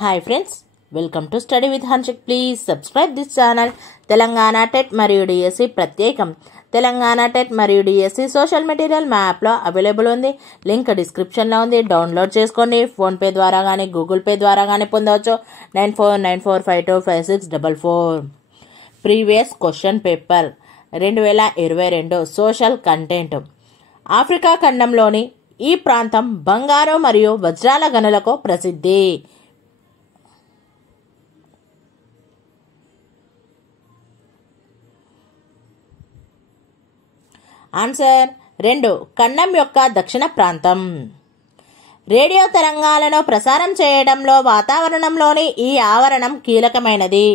Hi friends, welcome to study with Hanshik. Please subscribe this channel. Telangana TET మరియు DSC ప్రత్యేకం. Telangana TET మరియు DSC social material మా యాప్లో available ఉంది. లింక్ డిస్క్రిప్షన్లో ఉంది. డౌన్లోడ్ చేసుకోండి. ఫోన్పే ద్వారా కానీ గూగుల్ పే ద్వారా కానీ పొందవచ్చు. 9494525644. Previous question paper 2022 social content. Africa ఖండంలోని ఈ ప్రాంతం బంగారు మరియు వజ్రాల గనులకు ప్రసిద్ధి. ఆన్సర్ 2, ఖండం యొక్క దక్షిణ ప్రాంతం. రేడియో తరంగాలను ప్రసారం చేయడంలో వాతావరణంలోని ఈ ఆవరణం కీలకమైనది.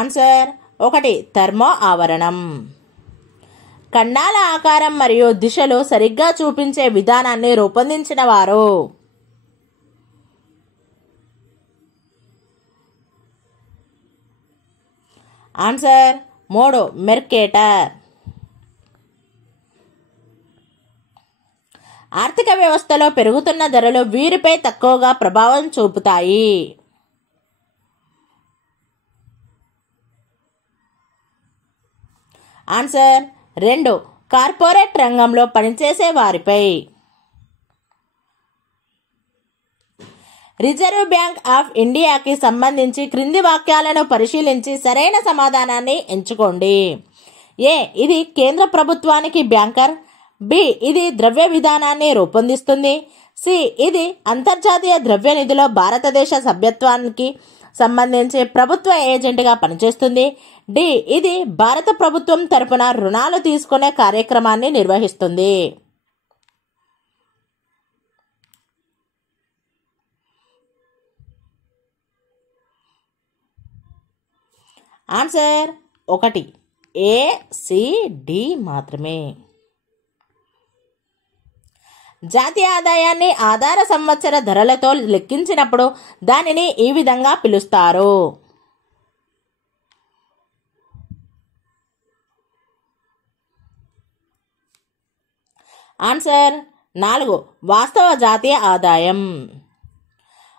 ఆన్సర్ 1, థర్మో ఆవరణం. ఖండాల ఆకారం మరియు దిశలు సరిగ్గా చూపించే విధానాన్ని రూపొందించిన వారు. Answer 3, Mercator. ఆర్థిక వ్యవస్థలో పెరుగుతున్న ధరలు వీరిపై తక్కువగా ప్రభావం చూపుతాయి. ఆన్సర్ 2, కార్పొరేట్ రంగంలో పనిచేసే వారిపై. రిజర్వ్ బ్యాంక్ ఆఫ్ ఇండియాకి సంబంధించి క్రింది వాక్యాలను పరిశీలించి సరైన సమాధానాన్ని ఎంచుకోండి. ఏ, ఇది కేంద్ర ప్రభుత్వానికి బ్యాంకర్. బి, ఇది ద్రవ్య విధానాన్ని రూపొందిస్తుంది. సి, ఇది అంతర్జాతీయ ద్రవ్య నిధిలో భారతదేశ సభ్యత్వానికి సంబంధించి ప్రభుత్వ ఏజెంట్గా పనిచేస్తుంది. డి, ఇది భారత ప్రభుత్వం తరపున రుణాలు తీసుకునే కార్యక్రమాన్ని నిర్వహిస్తుంది. ఆన్సర్ 1, ఏ, సి, డి మాత్రమే. జాతీయ ఆదాయాన్ని ఆధార సంవత్సర ధరలతో లెక్కించినప్పుడు దానిని ఈ విధంగా పిలుస్తారు. ఆన్సర్ 4, వాస్తవ జాతీయ ఆదాయం.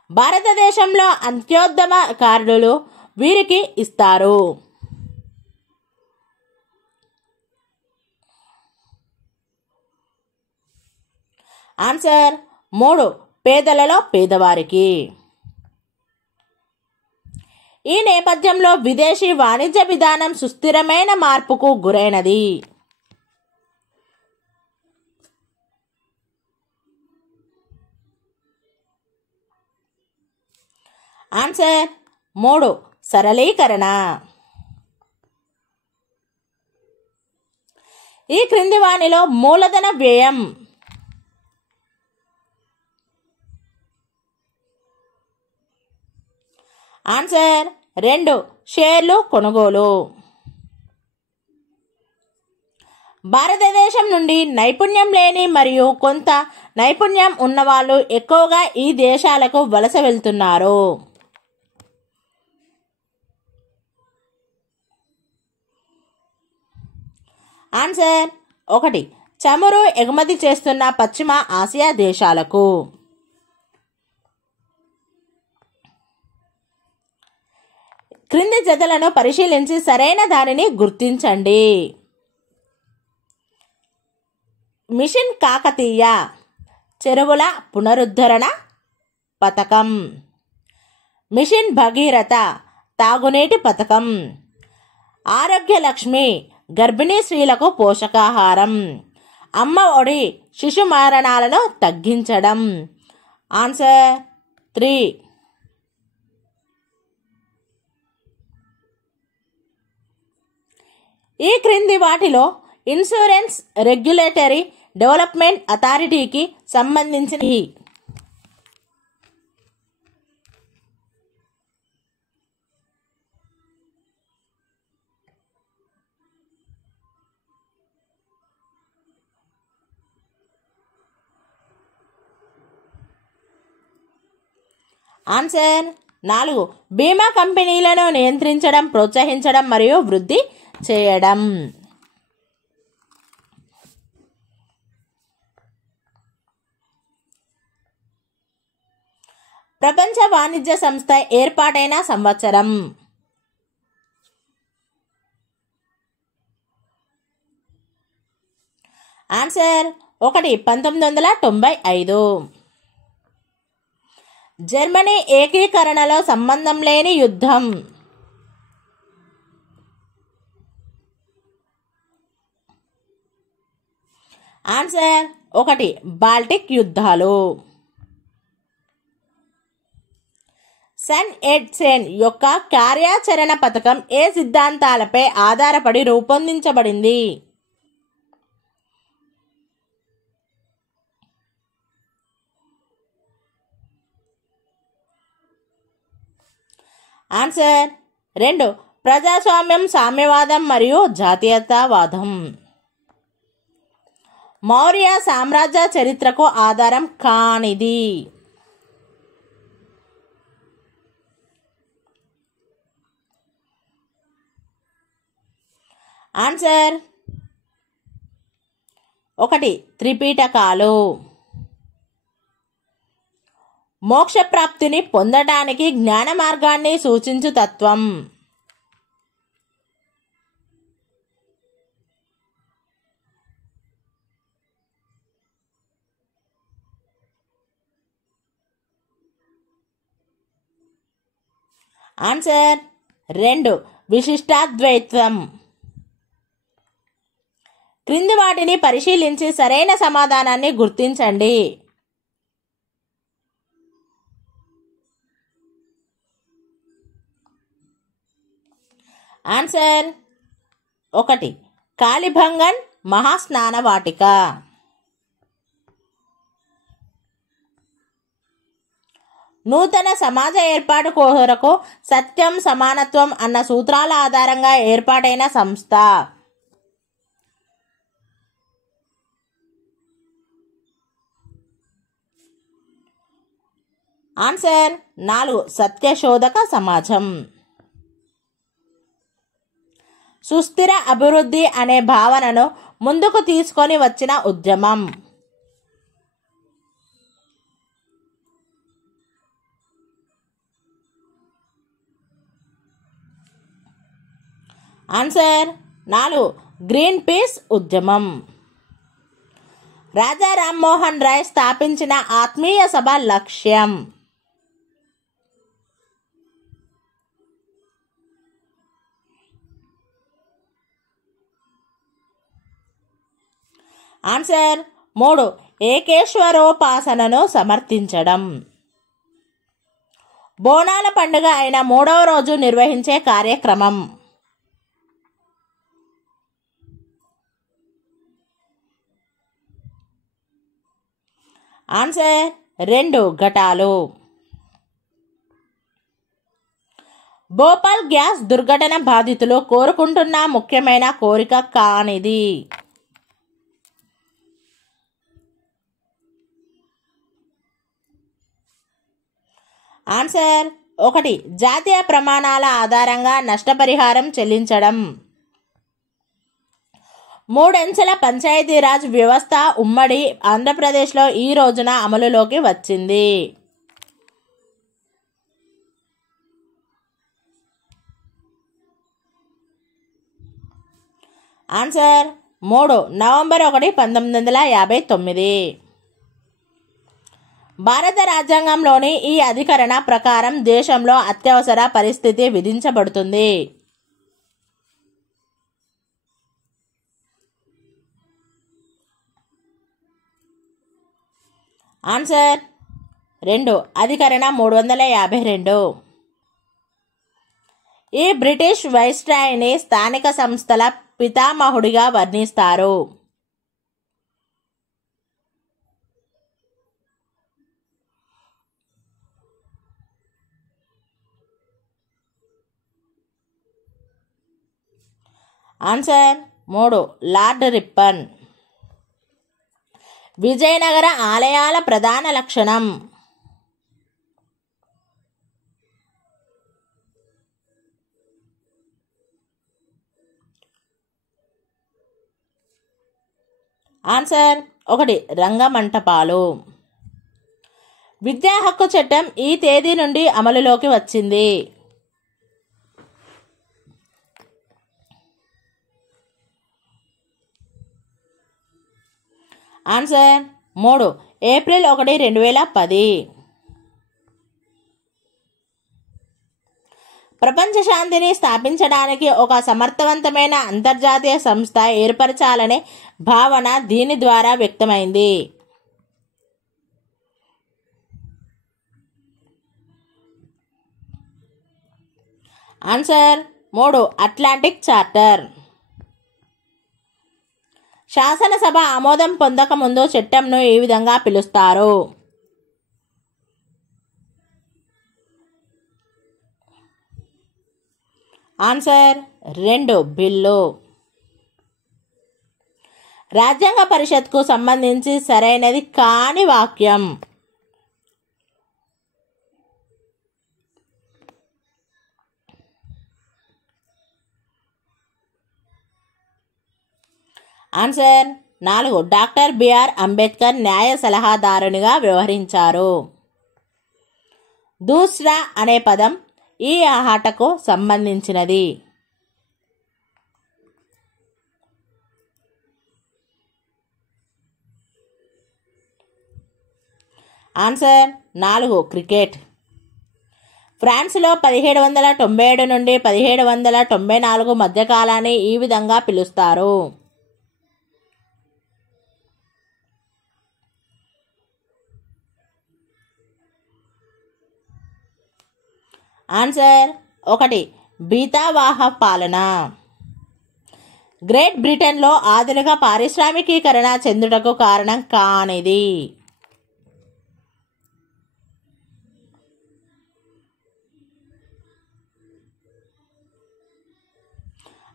భారతదేశంలో అంత్యోదమ కార్డులు వీరికి ఇస్తారు. ఆన్సర్ 3, పేదలలో పేదవారికి. ఈ నేపథ్యంలో విదేశీ వాణిజ్య విధానం సుస్థిరమైన మార్పుకు గురైనది. ఆన్సర్ 3, సరళీకరణ. ఈ క్రింది వానిలో మూలధన వ్యయం. ఆన్సర్ 2, షేర్లు కొనుగోలు. భారతదేశం నుండి నైపుణ్యం లేని మరియు కొంత నైపుణ్యం ఉన్నవాళ్ళు ఎక్కువగా ఈ దేశాలకు వలస వెళ్తున్నారు. ఆన్సర్ 1, చమురు ఎగుమతి చేస్తున్న పశ్చిమ ఆసియా దేశాలకు. క్రింది జతలను పరిశీలించి సరైన దానిని గుర్తించండి. మిషన్ కాకతీయ చెరువుల పునరుద్ధరణ పథకం. మిషన్ భగీరథ తాగునీటి పథకం. ఆరోగ్య లక్ష్మి గర్భిణీ స్త్రీలకు పోషకాహారం. అమ్మ ఒడి శిశు మరణాలను తగ్గించడం. ఆన్సర్ 3. ఈ క్రింది వాటిలో ఇన్సూరెన్స్ రెగ్యులేటరీ డెవలప్మెంట్ అథారిటీకి సంబంధించిన. ఆన్సర్ 4, బీమా కంపెనీలను నియంత్రించడం, ప్రోత్సహించడం మరియు వృద్ధి చేయడం. ప్రపంచ వాణిజ్య సంస్థ ఏర్పాటైన సంవత్సరం. ఆన్సర్ 1 1995. జర్మనీ ఏకీకరణలో సంబంధం లేని యుద్ధం. ఆన్సర్ 1 బాల్టిక్ యుద్ధాలు. సన్ ఎడ్సెన్ యొక్క కార్యాచరణ పథకం ఏ సిద్ధాంతాలపై ఆధారపడి రూపొందించబడింది? ఆన్సర్ 2 ప్రజాస్వామ్యం, సామ్యవాదం మరియు జాతీయతావాదం. మౌర్య సామ్రాజ్య చరిత్రకు ఆధారం కానిది. ఆన్సర్ 1 త్రిపీటకాలు. మోక్షప్రాప్తిని పొందడానికి జ్ఞాన మార్గాన్ని సూచించు తత్వం. ఆన్సర్ 2 విశిష్టాద్వైతం. క్రింది వాటిని పరిశీలించి సరైన సమాధానాన్ని గుర్తించండి. ఆన్సర్ 1 కాళిభంగన్ మహాస్నానవాటిక. నూతన సమాజ ఏర్పాటు కొరకు సత్యం, సమానత్వం అన్న సూత్రాల ఆధారంగా ఏర్పాటైన సంస్థ. ఆన్సర్ 4 సత్యశోధక సమాజం. సుస్థిర అభివృద్ధి అనే భావనను ముందుకు తీసుకొని వచ్చిన ఉద్యమం. ఆన్సర్ 4 గ్రీన్ పీస్ ఉద్యమం. రాజా రామ్మోహన్ రాయ్ స్థాపించిన ఆత్మీయ సభ లక్ష్యం. ఆన్సర్ 3 ఏకేశ్వరోపాసనను సమర్థించడం. బోనాల పండుగ అయిన 3వ రోజు నిర్వహించే కార్యక్రమం. ఆన్సర్ 2 ఘటాలు. భోపాల్ గ్యాస్ దుర్ఘటన బాధితులు కోరుకుంటున్న ముఖ్యమైన కోరిక కానిది. ఆన్సర్ 1 జాతీయ ప్రమాణాల ఆధారంగా నష్టపరిహారం చెల్లించడం. 3 అంచెల పంచాయతీరాజ్ వ్యవస్థ ఉమ్మడి ఆంధ్రప్రదేశ్లో ఈ రోజున అమలులోకి వచ్చింది. Answer 3 November 1 1959. భారత రాజ్యాంగంలోని ఈ అధికరణ ప్రకారం దేశంలో అత్యవసర పరిస్థితి విధించబడుతుంది. ఆన్సర్ 2 అధికరణ 352. ఈ బ్రిటిష్ వైస్రాయ్ని స్థానిక సంస్థల పితామహుడిగా వర్ణిస్తారు. Answer 3 lord Ripon. విజయనగర ఆలయాల ప్రధాన లక్షణం. ఆన్సర్ 1 రంగమంటపాలు. విద్యా హక్కు చట్టం ఈ తేదీ నుండి అమలులోకి వచ్చింది. Answer 3 April 1, 2010. ప్రపంచ శాంతిని స్థాపించడానికి ఒక సమర్థవంతమైన అంతర్జాతీయ సంస్థ ఏర్పరచాలనే భావన దీని ద్వారా వ్యక్తమైంది. Answer 3 Atlantic charter. శాసనసభ ఆమోదం పొందకముందు చట్టంను ఈ విధంగా పిలుస్తారు. Answer 2 bill. రాజ్యాంగ పరిషత్కు సంబంధించి సరైనది కాని వాక్యం. ఆన్సర్ 4 డాక్టర్ బిఆర్ అంబేద్కర్ న్యాయ సలహాదారునిగా వ్యవహరించారు. దూస్రా అనే పదం ఈ ఆటకు సంబంధించినది. Answer 4 cricket. ఫ్రాన్స్లో 1797 నుండి 1794 మధ్యకాలాన్ని ఈ విధంగా పిలుస్తారు. ఆన్సర్ 1 బీతావాహ పాలన. గ్రేట్ బ్రిటన్లో ఆధునిక పారిశ్రామికీకరణ చెందుటకు కారణం కానిది.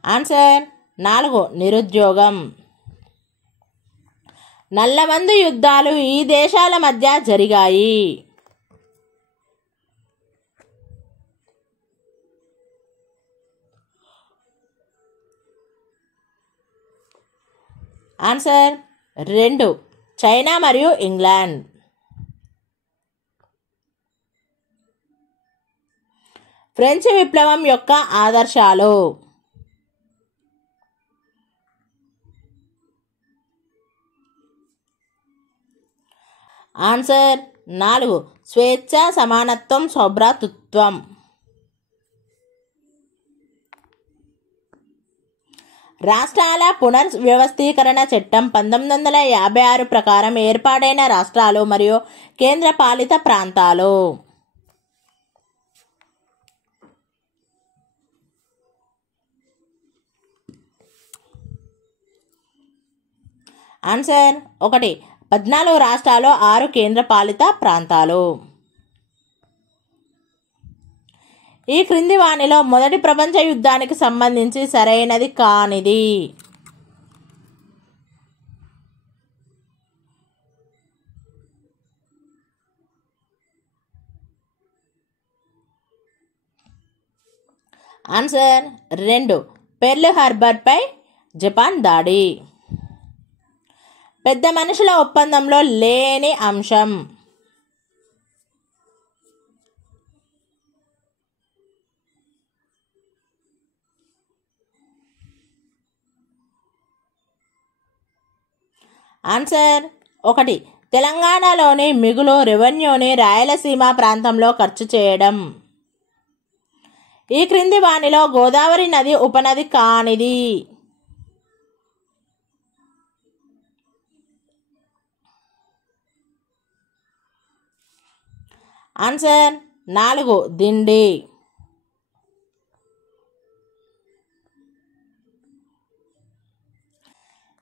ఆన్సర్ 4 నిరుద్యోగం. నల్లమందు యుద్ధాలు ఈ దేశాల మధ్య జరిగాయి. ఆన్సర్ 2 చైనా మరియు ఇంగ్లాండ్. ఫ్రెంచ్ విప్లవం యొక్క ఆదర్శాలు. ఆన్సర్ 4 స్వేచ్ఛ, సమానత్వం, సౌభ్రాతృత్వం. రాష్ట్రాల పునర్వ్యవస్థీకరణ చట్టం 1956 ప్రకారం ఏర్పాటైన రాష్ట్రాలు మరియు కేంద్రపాలిత ప్రాంతాలు. ఆన్సర్ 1 14 రాష్ట్రాలు, 6 కేంద్రపాలిత ప్రాంతాలు. ఈ క్రింది వానిలో మొదటి ప్రపంచ యుద్ధానికి సంబంధించి సరైనది కానిది. ఆన్సర్ 2 పెర్ల్ హార్బర్పై జపాన్ దాడి. పెద్ద మనుషుల ఒప్పందంలో లేని అంశం. ఆన్సర్ 1 తెలంగాణలోని మిగులు రెవెన్యూని రాయలసీమ ప్రాంతంలో ఖర్చు చేయడం. ఈ క్రింది వానిలో గోదావరి నది ఉపనది కానిది. ఆన్సర్ 4 దిండి.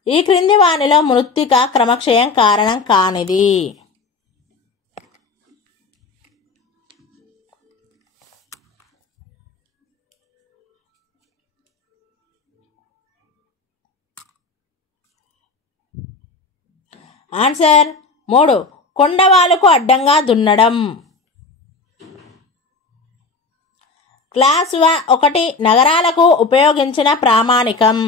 ఈ క్రింది వానిలో మృత్తిక క్రమక్షయం కారణం కానిది. ఆన్సర్ 3 కొండవాలుకు అడ్డంగా దున్నడం. క్లాస్ 1 నగరాలకు ఉపయోగించిన ప్రామాణికం.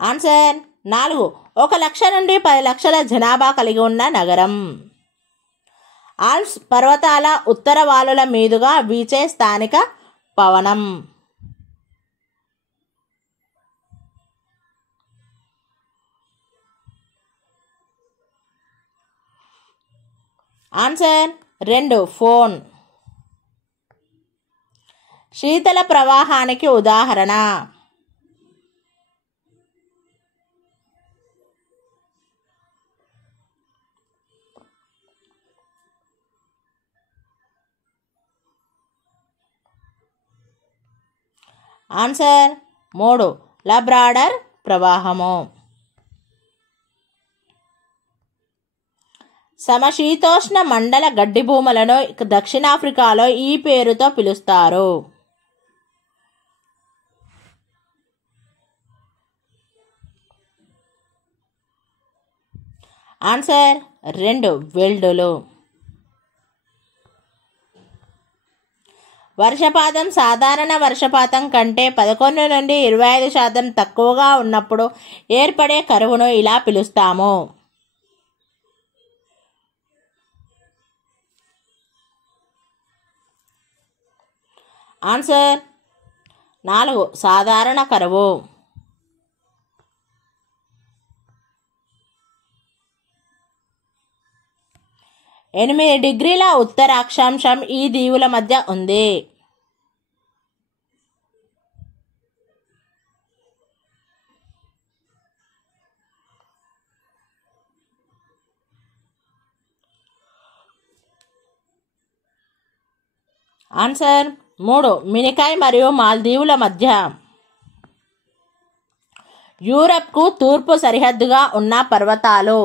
ఆన్సర్ 4. 1,00,000 నుండి 10 లక్షల జనాభా కలిగి ఉన్న నగరం. ఆల్ప్స్ పర్వతాల ఉత్తర వాలుల మీదుగా వీచే స్థానిక పవనం. ఆన్సర్ 2. ఫోన్. శీతల ప్రవాహానికి ఉదాహరణ. ఆన్సర్ 3. లబ్రాడర్ ప్రవాహము. సమశీతోష్ణ మండల గడ్డి భూములను దక్షిణాఫ్రికాలో ఈ పేరుతో పిలుస్తారు. ఆన్సర్ 2. వెల్డులు. వర్షపాతం సాధారణ వర్షపాతం కంటే 11 నుండి 25% తక్కువగా ఉన్నప్పుడు ఏర్పడే కరువును ఇలా పిలుస్తాము. ఆన్సర్ 4. సాధారణ కరువు. 8 డిగ్రీల ఉత్తర అక్షాంశం ఈ దీవుల మధ్య ఉంది. ఆన్సర్ 3. మినికాయ్ మరియు మాల్దీవుల మధ్య. యూరప్కు తూర్పు సరిహద్దుగా ఉన్న పర్వతాలు.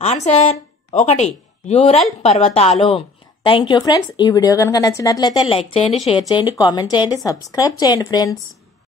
ఆన్సర్ 1. యూరల్ పర్వతాలు. Thank you friends. ఈ వీడియో కనుక నచ్చినట్లయితే లైక్ చేయండి, షేర్ చేయండి, కామెంట్ చేయండి, సబ్స్క్రైబ్ చేయండి ఫ్రెండ్స్.